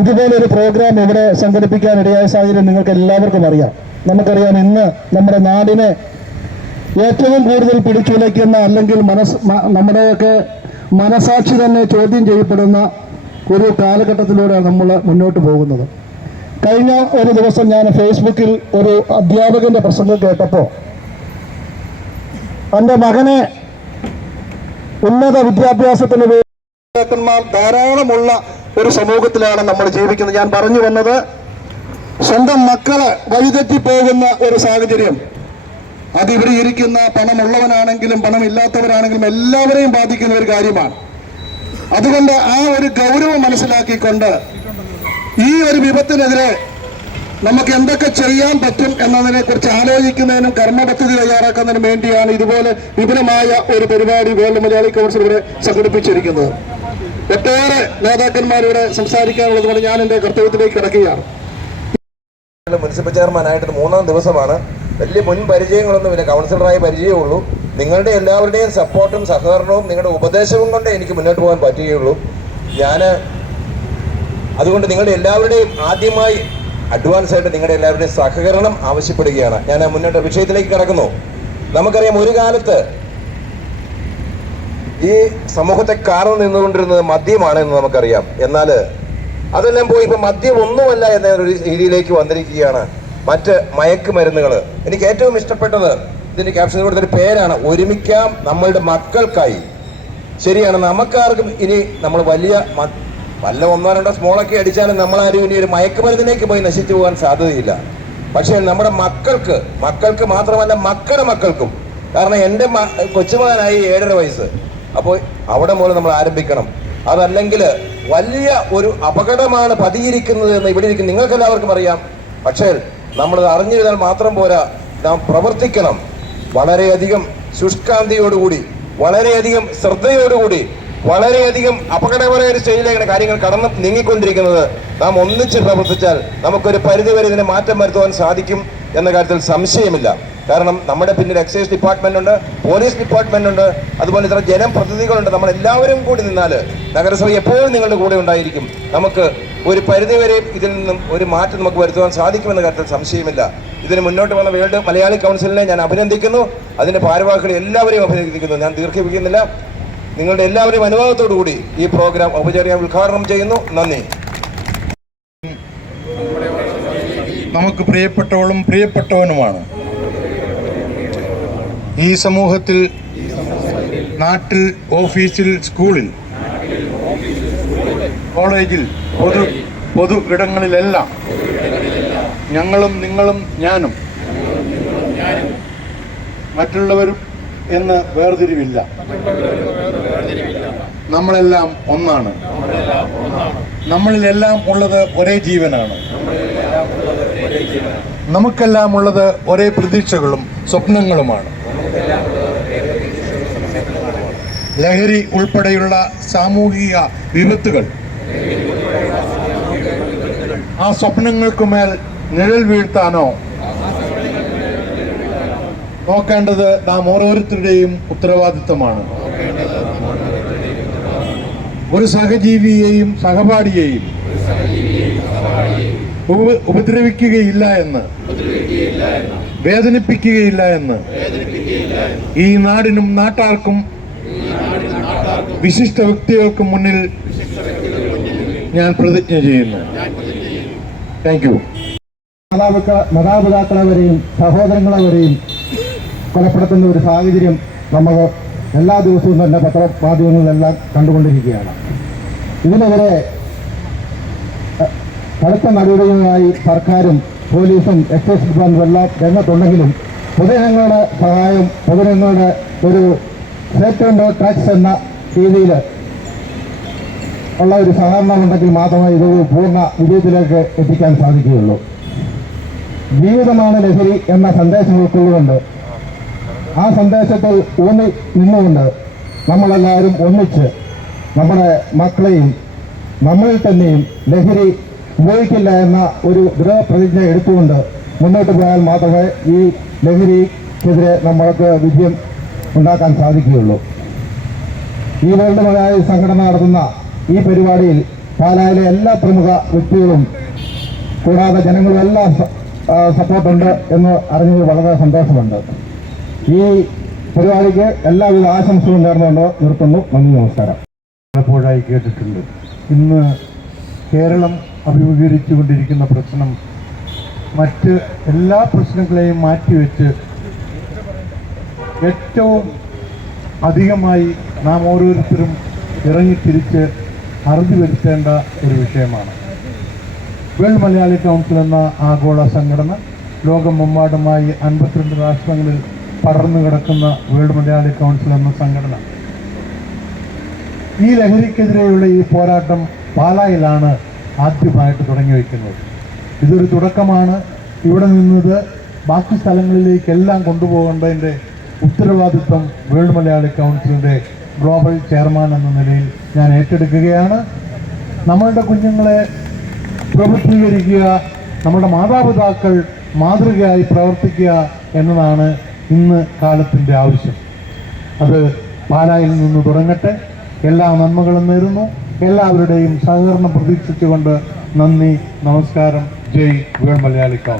ഇതുപോലൊരു പ്രോഗ്രാം ഇവിടെ സംഘടിപ്പിക്കാനിടയായ സാഹചര്യം നിങ്ങൾക്ക് എല്ലാവർക്കും അറിയാം. നമുക്കറിയാം, ഇന്ന് നമ്മുടെ നാടിനെ ഏറ്റവും കൂടുതൽ പിടിച്ചുലയ്ക്കുന്ന, അല്ലെങ്കിൽ നമ്മുടെയൊക്കെ മനസാക്ഷി തന്നെ ചോദ്യം ചെയ്യപ്പെടുന്ന ഒരു കാലഘട്ടത്തിലൂടെയാണ് നമ്മൾ മുന്നോട്ട് പോകുന്നത്. കഴിഞ്ഞ ഒരു ദിവസം ഞാൻ ഫേസ്ബുക്കിൽ ഒരു അധ്യാപകന്റെ പ്രസംഗം കേട്ടപ്പോൾ എൻ്റെ മകനെ ഉന്നത വിദ്യാഭ്യാസത്തിന് നേതാക്കന്മാർ ധാരാളമുള്ള ഒരു സമൂഹത്തിലാണ് നമ്മൾ ജീവിക്കുന്നത്. ഞാൻ പറഞ്ഞു വന്നത്, സ്വന്തം മക്കളെ വഴിതെറ്റിപ്പോകുന്ന ഒരു സാഹചര്യം അത് ഇവിടെ ഇരിക്കുന്ന പണമുള്ളവനാണെങ്കിലും പണമില്ലാത്തവരാണെങ്കിലും എല്ലാവരെയും ബാധിക്കുന്ന ഒരു കാര്യമാണ്. അതുകൊണ്ട് ആ ഒരു ഗൗരവം മനസ്സിലാക്കിക്കൊണ്ട് ഈ ഒരു വിപത്തിനെതിരെ നമുക്ക് എന്തൊക്കെ ചെയ്യാൻ പറ്റും എന്നതിനെ കുറിച്ച് ആലോചിക്കുന്നതിനും കർമ്മപദ്ധതി തയ്യാറാക്കുന്നതിനും വേണ്ടിയാണ് ഇതുപോലെ വിപുലമായ ഒരു പരിപാടി വേൾഡ് മലയാളി കൗൺസിൽ ഇവിടെ സംഘടിപ്പിച്ചിരിക്കുന്നത്. ഒട്ടേറെ നേതാക്കന്മാരിവിടെ സംസാരിക്കാനുള്ളത് കൊണ്ട് ഞാൻ എൻ്റെ കർത്തവ്യത്തിലേക്ക് കിടക്കുകയാണ്. മുനിസിപ്പൽ ചെയർമാനായിട്ട് 3-ാം ദിവസമാണ്. വലിയ മുൻ പരിചയങ്ങളൊന്നുമില്ല, കൗൺസിലറായ പരിചയമുള്ളൂ. നിങ്ങളുടെ എല്ലാവരുടെയും സപ്പോർട്ടും സഹകരണവും നിങ്ങളുടെ ഉപദേശവും കൊണ്ടേ എനിക്ക് മുന്നോട്ട് പോകാൻ പറ്റുകയുള്ളൂ. അതുകൊണ്ട് നിങ്ങളുടെ എല്ലാവരുടെയും ആദ്യമായി അഡ്വാൻസ് ആയിട്ട് നിങ്ങളുടെ എല്ലാവരുടെയും സഹകരണം ആവശ്യപ്പെടുകയാണ്. ഞാൻ മുന്നോട്ട് വിഷയത്തിലേക്ക് കിടക്കുന്നു. നമുക്കറിയാം, ഒരു കാലത്ത് ഈ സമൂഹത്തെ കാർന്നു നിന്നുകൊണ്ടിരുന്നത് മദ്യമാണെന്ന് നമുക്കറിയാം. എന്നാൽ അതെല്ലാം പോയി ഇപ്പം മദ്യം ഒന്നുമല്ല എന്ന ഒരു രീതിയിലേക്ക് വന്നിരിക്കുകയാണ് മറ്റ് മയക്കുമരുന്നുകൾ. എനിക്ക് ഏറ്റവും ഇഷ്ടപ്പെട്ടത് ഇതിന്റെ ക്യാപ്ഷൻ കൊടുത്തൊരു പേരാണ്, ഒരുമിക്കാം നമ്മളുടെ മക്കൾക്കായി. ശരിയാണ്, നമുക്കാർക്കും ഇനി നമ്മൾ വല്ല 1-2 സ്മോളൊക്കെ അടിച്ചാലും നമ്മളാരും ഇനി ഒരു മയക്കുമരുന്നിലേക്ക് പോയി നശിച്ചു പോകാൻ സാധ്യതയില്ല. പക്ഷേ നമ്മുടെ മക്കൾക്ക് മാത്രമല്ല മക്കളുടെ മക്കൾക്കും. കാരണം എൻ്റെ കൊച്ചുമകനായി 7.5 വയസ്സ്. അപ്പോൾ അവിടെ മൂലം നമ്മൾ ആരംഭിക്കണം. അതല്ലെങ്കിൽ വലിയ ഒരു അപകടമാണ് പതിയിരിക്കുന്നത് എന്ന് ഇവിടെ ഇരിക്കും നിങ്ങൾക്കെല്ലാവർക്കും അറിയാം. പക്ഷേ നമ്മളത് അറിഞ്ഞിരുന്നാൽ മാത്രം പോരാ, നാം പ്രവർത്തിക്കണം. വളരെയധികം ശുഷ്കാന്തിയോടുകൂടി, വളരെയധികം ശ്രദ്ധയോടുകൂടി, വളരെയധികം അപകടകരമായ ഒരു സ്റ്റേജിലേക്കാണ് കാര്യങ്ങൾ കടന്ന് നീങ്ങിക്കൊണ്ടിരിക്കുന്നത്. നാം ഒന്നിച്ച് പ്രവർത്തിച്ചാൽ നമുക്കൊരു പരിധിവരെ ഇതിനെ മാറ്റം വരുത്തുവാൻ സാധിക്കും എന്ന കാര്യത്തിൽ സംശയമില്ല. കാരണം നമ്മുടെ പിന്നിൽ എക്സൈസ് ഡിപ്പാർട്ട്മെന്റ് ഉണ്ട്, പോലീസ് ഡിപ്പാർട്ട്മെന്റ് ഉണ്ട്, അതുപോലെ ഇത്ര ജനപ്രതിനിധികളുണ്ട്. നമ്മളെല്ലാവരും കൂടി നിന്നാൽ നഗരസഭ എപ്പോഴും നിങ്ങളുടെ കൂടെ ഉണ്ടായിരിക്കും. നമുക്ക് ഒരു പരിധിവരെ ഇതിൽ നിന്നും ഒരു മാറ്റം നമുക്ക് വരുത്തുവാൻ സാധിക്കുമെന്ന കാര്യത്തിൽ സംശയമില്ല. ഇതിന് മുന്നോട്ട് വന്ന വേൾഡ് മലയാളി കൗൺസിലിനെ ഞാൻ അഭിനന്ദിക്കുന്നു. അതിന്റെ ഭാരവാഹികളെ എല്ലാവരെയും അഭിനന്ദിക്കുന്നു. ഞാൻ ദീർഘിപ്പിക്കുന്നില്ല. നിങ്ങളുടെ എല്ലാവരെയും അനുഭവത്തോടു കൂടി ഈ പ്രോഗ്രാം ഔപചാരികമായി ഉദ്ഘാടനം ചെയ്യുന്നു. നന്ദി. നമുക്ക് പ്രിയപ്പെട്ടവളും പ്രിയപ്പെട്ടവനുമാണ്. ഈ സമൂഹത്തിൽ, നാട്ടിൽ, ഓഫീസിൽ, സ്കൂളിൽ, കോളേജിൽ, പൊതു ഇടങ്ങളിലെല്ലാം ഞങ്ങളും നിങ്ങളും ഞാനും മറ്റുള്ളവരും എന്ന് വേർതിരിവില്ല. നമ്മളെല്ലാം ഒന്നാണ്. നമ്മളിലെല്ലാം ഉള്ളത് ഒരേ ജീവനാണ്. നമുക്കെല്ലാം ഉള്ളത് ഒരേ പ്രതീക്ഷകളും സ്വപ്നങ്ങളുമാണ്. ലഹരി ഉൾപ്പെടെയുള്ള സാമൂഹിക വിപത്തുകൾ ആ സ്വപ്നങ്ങൾക്കുമേൽ നിഴൽ വീഴ്ത്താനോ നോക്കേണ്ടത് നാം ഓരോരുത്തരുടെയും ഉത്തരവാദിത്വമാണ്. ഒരു സഹജീവിയെയും സഹപാഠിയെയും ഉപദ്രവിക്കുകയില്ല എന്ന്, വേദനിപ്പിക്കുകയില്ല എന്ന് ഈ നാടിനും നാട്ടാർക്കും വിശിഷ്ട വ്യക്തികൾക്കും മുന്നിൽ ഞാൻ പ്രതിജ്ഞ ചെയ്യുന്നു. Thank you. മാതാപിതാക്കളെവരെയും സഹോദരങ്ങളെവരെയും കൊലപ്പെടുത്തുന്ന ഒരു സാഹചര്യം നമ്മൾ എല്ലാ ദിവസവും തന്നെ പത്രമാധ്യമങ്ങളിലെല്ലാം കണ്ടുകൊണ്ടിരിക്കുകയാണ്. ഇതിനെതിരെ കടുത്ത നടപടികളുമായി സർക്കാരും പോലീസും എക്സൈസ് ഡിപ്പാർട്ട്മെന്റും എല്ലാം രംഗത്തുണ്ടെങ്കിലും പൊതുജനങ്ങളുടെ സഹായം, പൊതുജനങ്ങളുടെ ഒരു സേഫ്റ്റി ടാക്സ് എന്ന രീതിയിൽ ഉള്ള ഒരു സഹകരണം ഉണ്ടെങ്കിൽ മാത്രമേ ഇതൊരു പൂർണ്ണ വിജയത്തിലേക്ക് എത്തിക്കാൻ സാധിക്കുകയുള്ളൂ. ജീവിതമാണ് ലഹരി എന്ന സന്ദേശം ഉൾക്കൊള്ളുകൊണ്ട് ആ സന്ദേശത്തിൽ ഊന്നി നിന്നുകൊണ്ട് നമ്മളെല്ലാവരും ഒന്നിച്ച് നമ്മുടെ മക്കളെയും നമ്മളിൽ തന്നെയും ലഹരി ഉപയോഗിക്കില്ല എന്ന ഒരു ദൃഢപ്രതിജ്ഞ എടുത്തുകൊണ്ട് മുന്നോട്ട് പോയാൽ മാത്രമേ ഈ ലഹരിക്കെതിരെ നമ്മൾക്ക് വിജയം ഉണ്ടാക്കാൻ സാധിക്കുകയുള്ളൂ. ഈ വേൾഡ് മലയാളി സംഘടന നടത്തുന്ന ഈ പരിപാടിയിൽ പാലായിലെ എല്ലാ പ്രമുഖ വ്യക്തികളും കൂടാതെ ജനങ്ങളും എല്ലാം സപ്പോർട്ടുണ്ട് എന്ന് അറിഞ്ഞത് വളരെ സന്തോഷമുണ്ട്. ഈ പരിപാടിക്ക് എല്ലാവിധ ആശംസകളും നേർന്നുകൊണ്ട് നിർത്തുന്നു. നന്ദി, നമസ്കാരം. പലപ്പോഴായി കേട്ടിട്ടുണ്ട്. ഇന്ന് കേരളം അഭിമുഖീകരിച്ചുകൊണ്ടിരിക്കുന്ന പ്രശ്നം മറ്റ് എല്ലാ പ്രശ്നങ്ങളെയും മാറ്റിവെച്ച് ഏറ്റവും അധികമായി നാം ഓരോരുത്തരും ഇറങ്ങിത്തിരിച്ച് അറുതി വരുത്തേണ്ട ഒരു വിഷയമാണ്. വേൾഡ് മലയാളി കൗൺസിൽ എന്ന ആഗോള സംഘടന ലോകമെമ്പാടുമായി 52 രാഷ്ട്രങ്ങളിൽ പടർന്നു കിടക്കുന്ന വേൾഡ് മലയാളി കൗൺസിൽ എന്ന സംഘടന ഈ ലഹരിക്കെതിരെയുള്ള ഈ പോരാട്ടം പാലായിലാണ് ആദ്യമായിട്ട് തുടങ്ങി വയ്ക്കുന്നത്. ഇതൊരു തുടക്കമാണ്. ഇവിടെ നിന്നത് ബാക്കി സ്ഥലങ്ങളിലേക്കെല്ലാം കൊണ്ടുപോകേണ്ടതിൻ്റെ ഉത്തരവാദിത്വം വേൾഡ് മലയാളി കൗൺസിലിൻ്റെ ഗ്ലോബൽ ചെയർമാൻ എന്ന നിലയിൽ ഞാൻ ഏറ്റെടുക്കുകയാണ്. നമ്മളുടെ കുഞ്ഞുങ്ങളെ പ്രബുദ്ധീകരിക്കുക, നമ്മുടെ മാതാപിതാക്കൾ മാതൃകയായി പ്രവർത്തിക്കുക എന്നതാണ് ഇന്ന് കാലത്തിൻ്റെ ആവശ്യം. അത് പാലായിൽ നിന്ന് തുടങ്ങട്ടെ. എല്ലാ നന്മകളും നേരുന്നു. എല്ലാവരുടെയും സഹകരണം പ്രതീക്ഷിച്ചുകൊണ്ട് നന്ദി, നമസ്കാരം. ജയ് വേൾഡ് മലയാളി കൗൺസിൽ.